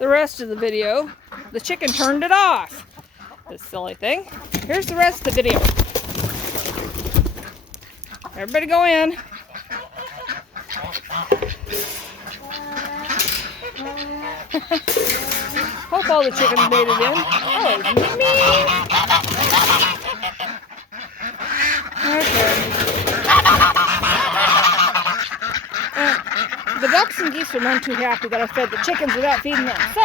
the rest of the video, the chicken turned it off. This silly thing. Here's the rest of the video. Everybody go in. Hope all the chickens made it in. Oh, me. Okay. The ducks and geese are none too happy that I fed the chickens without feeding them. So,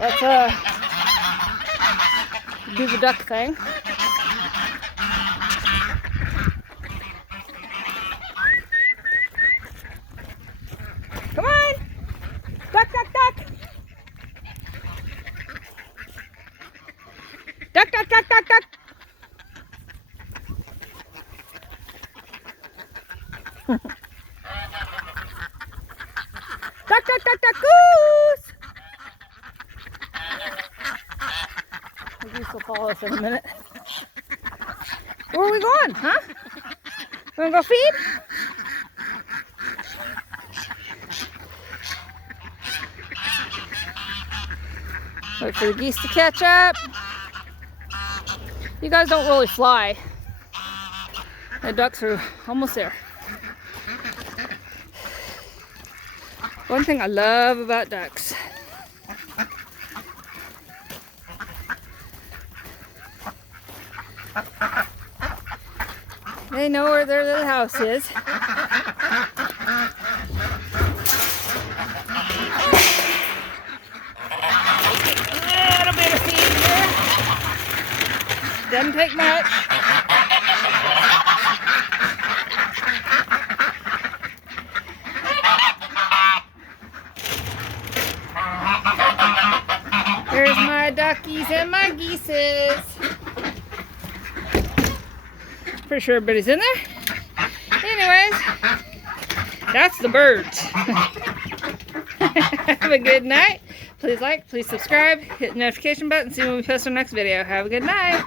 let's do the duck thing. Come on! Duck, duck, duck! Duck, duck, duck, duck, duck! Duck, duck, duck, duck, goose! The geese will follow us in a minute. Where are we going, huh? Wanna go feed? Wait for the geese to catch up. You guys don't really fly. The ducks are almost there. One thing I love about ducks. They know where their little house is. Little bit of feed here. Doesn't take much. There's my duckies and my geeses. Pretty sure everybody's in there. Anyways, that's the birds. Have a good night. Please like, please subscribe, hit the notification button, see when we post our next video. Have a good night.